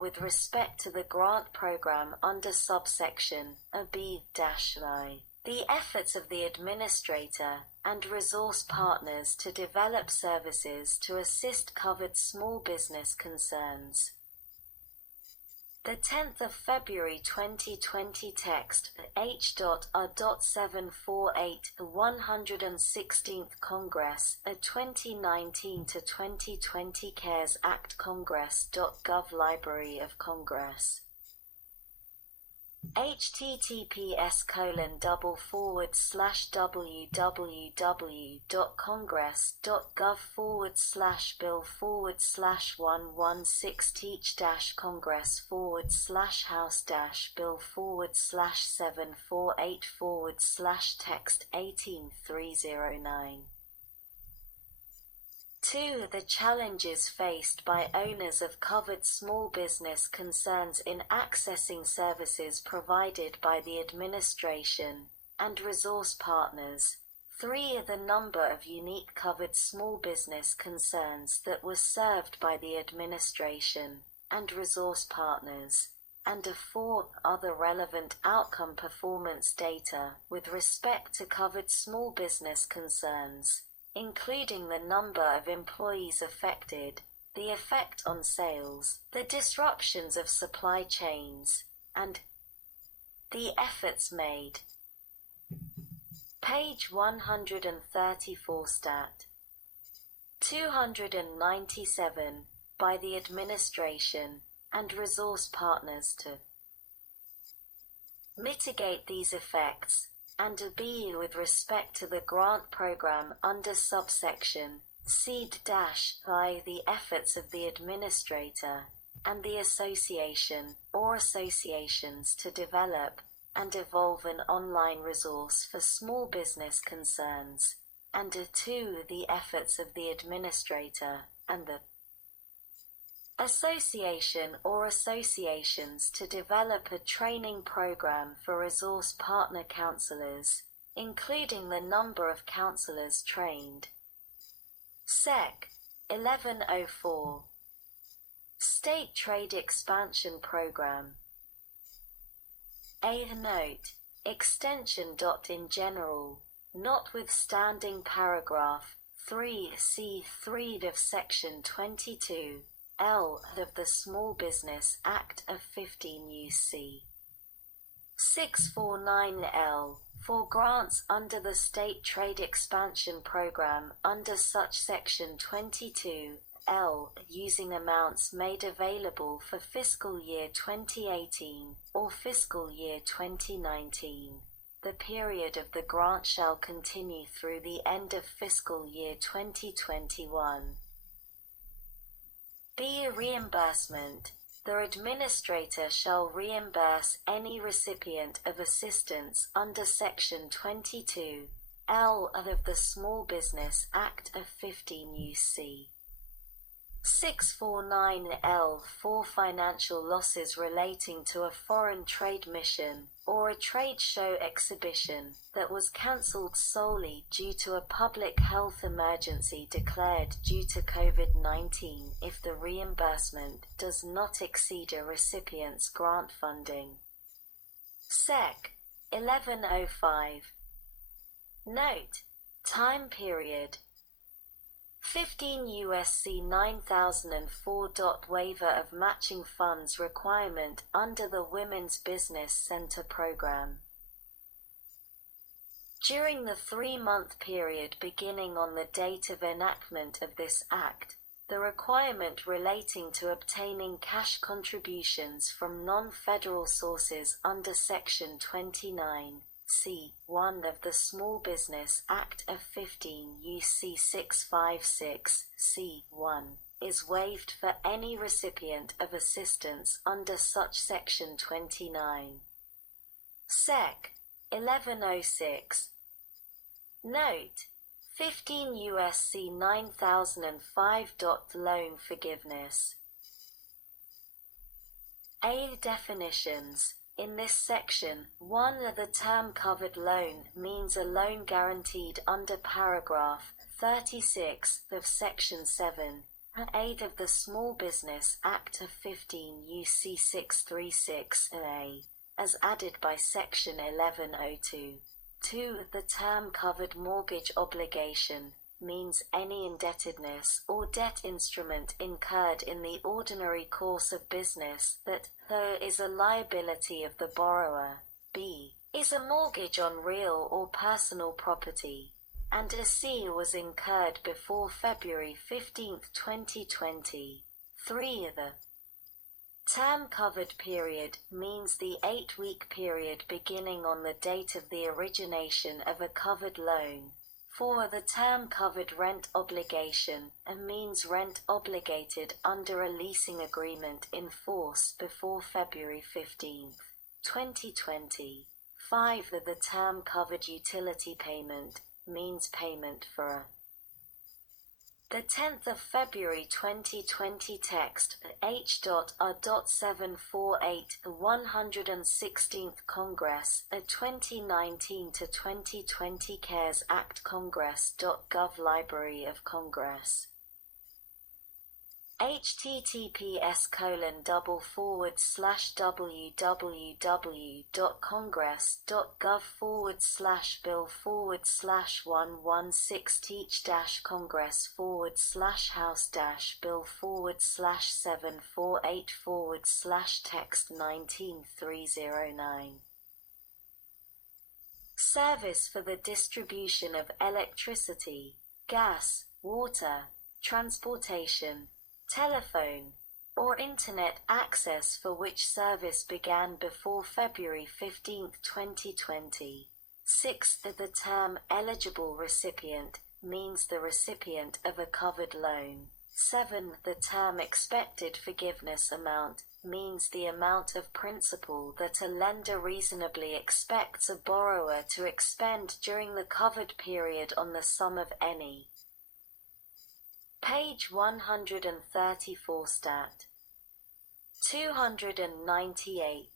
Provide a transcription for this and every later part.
with respect to the grant program under subsection A-B-I. The efforts of the administrator and resource partners to develop services to assist covered small business concerns. The 10th of February 2020 text H.A.748 116th Congress, a 2019 to 2020 CaresAct Congress.gov Library of Congress. https://www.congress.gov/bill/116-congress/116-house-bill/748/text 2. The challenges faced by owners of covered small business concerns in accessing services provided by the administration and resource partners. 3. The number of unique covered small business concerns that were served by the administration and resource partners. And 4. Other relevant outcome performance data with respect to covered small business concerns, including the number of employees affected, the effect on sales, the disruptions of supply chains, and the efforts made. Page 134 Stat. 297, by the administration and resource partners to mitigate these effects, and B with respect to the grant program under subsection C-I the efforts of the administrator and the association or associations to develop and evolve an online resource for small business concerns, and 2 the efforts of the administrator and the association or associations to develop a training program for resource partner counselors, including the number of counselors trained. Sec. 1104. State Trade Expansion Program. A note. Extension. In general, notwithstanding paragraph 3C3 of section 22. L of the Small Business Act of 15 U.C. 649L, for grants under the State Trade Expansion Program under such section 22, L, using amounts made available for fiscal year 2018 or fiscal year 2019. The period of the grant shall continue through the end of fiscal year 2021. B. Reimbursement. The administrator shall reimburse any recipient of assistance under Section 22, L of the Small Business Act of 15 U.C. 649L for financial losses relating to a foreign trade mission or a trade show exhibition that was cancelled solely due to a public health emergency declared due to COVID-19 if the reimbursement does not exceed a recipient's grant funding. Sec. 1105. Note. Time period 15 U.S.C. 9004. Waiver of matching funds requirement under the Women's Business Center Program. During the 3-month period beginning on the date of enactment of this Act, the requirement relating to obtaining cash contributions from non-federal sources under Section 29. C.1 of the Small Business Act of 15 U.C. 656, C.1, is waived for any recipient of assistance under such Section 29. Sec. 1106. Note. 15 U.S.C. 9005. Loan forgiveness. A. Definitions. In this section, 1. The term covered loan means a loan guaranteed under paragraph 36 of Section 7, Aid of the Small Business Act of 15 U.C. 636A, as added by Section 1102. 2. The term covered mortgage obligation means any indebtedness or debt instrument incurred in the ordinary course of business that, though is a liability of the borrower, b. is a mortgage on real or personal property, and a C was incurred before February 15, 2020. 3. The term covered period means the 8-week period beginning on the date of the origination of a covered loan. 4. The term covered rent obligation means rent obligated under a leasing agreement in force before February 15, 2020. 5. The term covered utility payment means payment for a the 10th of February 2020 text H.R.748 116th Congress 2019 to 2020 CARES Act Congress.gov Library of Congress https://www.congress.gov/116-congress/bill/slash/house-bill/748-slash/text 19309. Service for the distribution of electricity, gas, water, transportation, telephone, or Internet access for which service began before February 15, 2020. 6. The term eligible recipient means the recipient of a covered loan. 7. The term expected forgiveness amount means the amount of principal that a lender reasonably expects a borrower to expend during the covered period on the sum of any. Page 134 Stat. 298.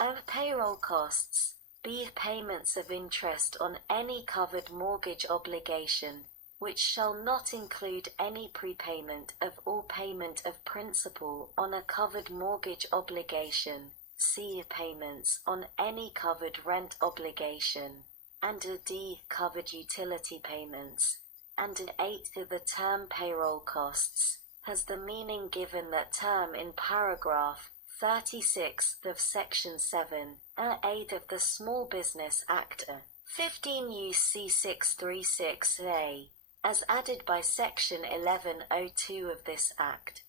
A. Payroll costs. B. Payments of interest on any covered mortgage obligation, which shall not include any prepayment of or payment of principal on a covered mortgage obligation. C. Payments on any covered rent obligation. And a. D. Covered utility payments. And an 8. The term payroll costs has the meaning given that term in paragraph 36 of Section 7, A of the Small Business Act 15 U.C. 636A, as added by Section 1102 of this Act.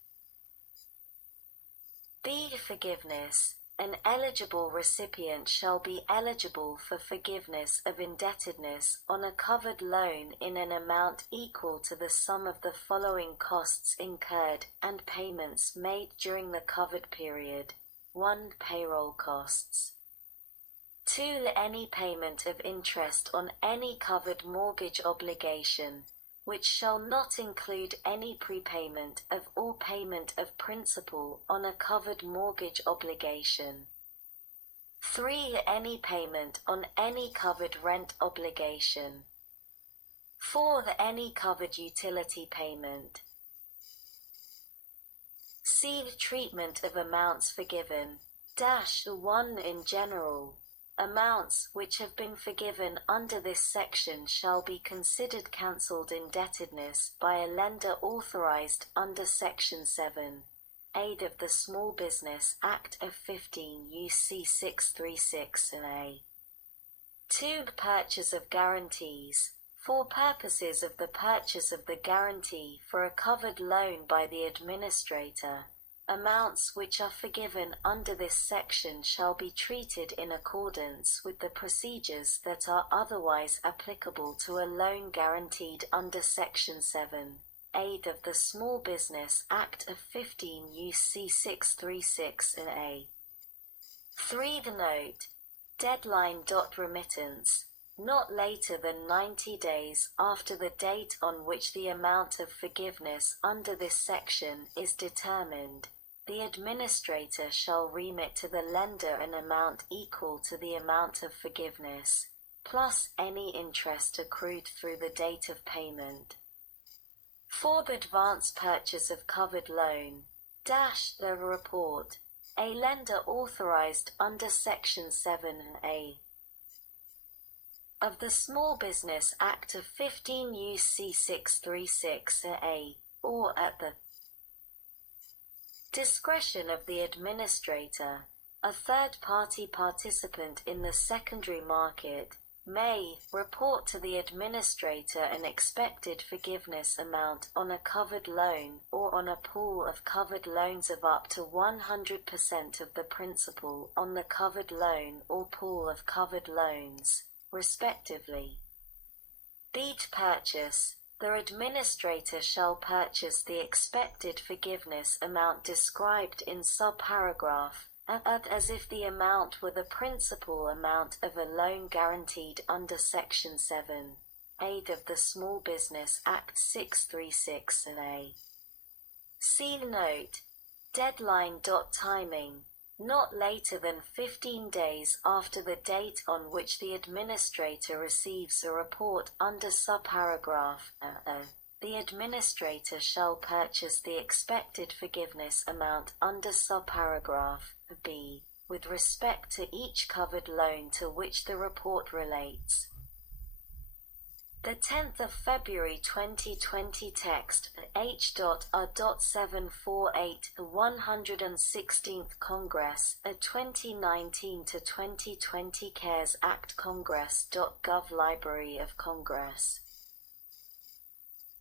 B. Forgiveness. An eligible recipient shall be eligible for forgiveness of indebtedness on a covered loan in an amount equal to the sum of the following costs incurred and payments made during the covered period. 1. Payroll costs. 2. Any payment of interest on any covered mortgage obligation, which shall not include any prepayment of or payment of principal on a covered mortgage obligation. 3. Any payment on any covered rent obligation. 4. Any covered utility payment. C. Treatment of amounts forgiven. 1. In general, amounts which have been forgiven under this section shall be considered cancelled indebtedness by a lender authorized under Section 7, Aid of the Small Business Act of 15 U.C. 636A. 2. Purchase of guarantees. For purposes of the purchase of the guarantee for a covered loan by the administrator, amounts which are forgiven under this section shall be treated in accordance with the procedures that are otherwise applicable to a loan guaranteed under Section 7, Aid of the Small Business Act of 15 U.C. 636A. 3. The note. Deadline. Remittance. Not later than 90 days after the date on which the amount of forgiveness under this section is determined, the administrator shall remit to the lender an amount equal to the amount of forgiveness, plus any interest accrued through the date of payment. For the advance purchase of covered loan, the report, a lender authorized under Section 7A of the Small Business Act of 15 U.C. 636A, or at the discretion of the administrator, a third-party participant in the secondary market, may report to the administrator an expected forgiveness amount on a covered loan or on a pool of covered loans of up to 100% of the principal on the covered loan or pool of covered loans, respectively. To purchase, the administrator shall purchase the expected forgiveness amount described in subparagraph as if the amount were the principal amount of a loan guaranteed under Section 7A of the Small Business Act 636A. See note. Deadline. Timing. Not later than 15 days after the date on which the administrator receives a report under subparagraph A. The administrator shall purchase the expected forgiveness amount under subparagraph B, with respect to each covered loan to which the report relates. The 10th of February 2020 text H.A.748 116th Congress 2019 to 2020 CARES Act Congress.gov Library of Congress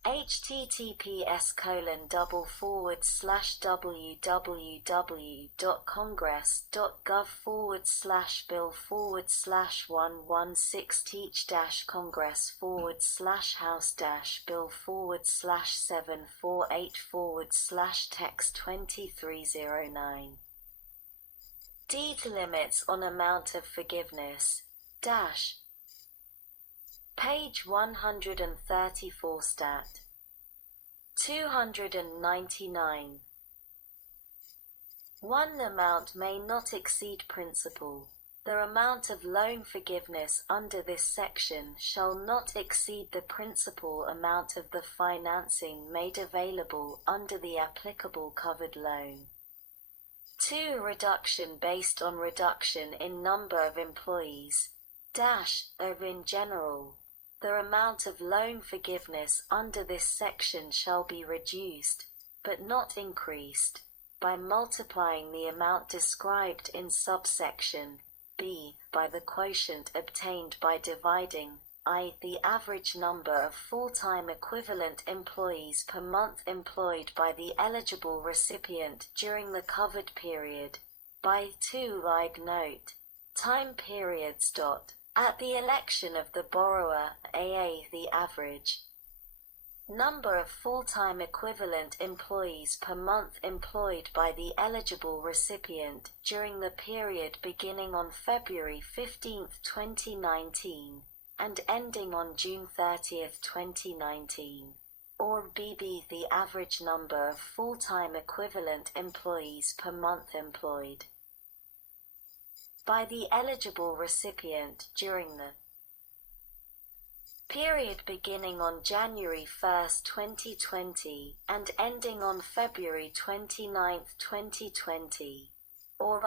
https://www.congress.gov/bill/116-Congress/House-bill/748/text 2309. Deed limits on amount of forgiveness Page 134 Stat. 299. 1. Amount may not exceed principal. The amount of loan forgiveness under this section shall not exceed the principal amount of the financing made available under the applicable covered loan. 2. Reduction based on reduction in number of employees in general. The amount of loan forgiveness under this section shall be reduced, but not increased, by multiplying the amount described in subsection B by the quotient obtained by dividing the average number of full-time equivalent employees per month employed by the eligible recipient during the covered period, by 2. Note. Time periods. At the election of the borrower, the average number of full-time equivalent employees per month employed by the eligible recipient during the period beginning on February 15, 2019, and ending on June 30, 2019, or BB the average number of full-time equivalent employees per month employed by the eligible recipient during the period beginning on January 1, 2020, and ending on February 29, 2020, or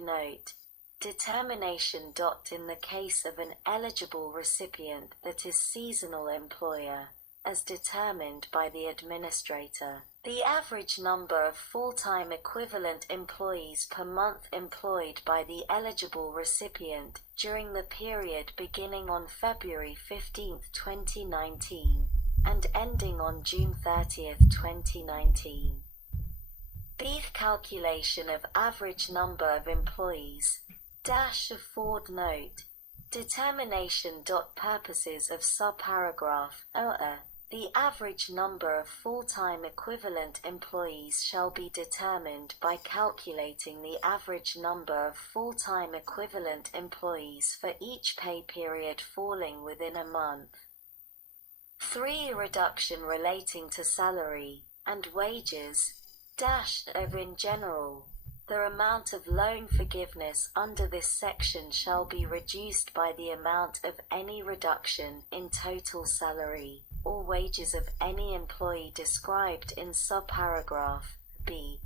note. Determination. In the case of an eligible recipient that is seasonal employer, as determined by the administrator, the average number of full-time equivalent employees per month employed by the eligible recipient during the period beginning on February 15, 2019, and ending on June 30, 2019. The calculation of average number of employees Afford note. Determination. Purposes of subparagraph the average number of full-time equivalent employees shall be determined by calculating the average number of full-time equivalent employees for each pay period falling within a month. 3. Reduction relating to salary and wages in general. The amount of loan forgiveness under this section shall be reduced by the amount of any reduction in total salary or wages of any employee described in subparagraph B.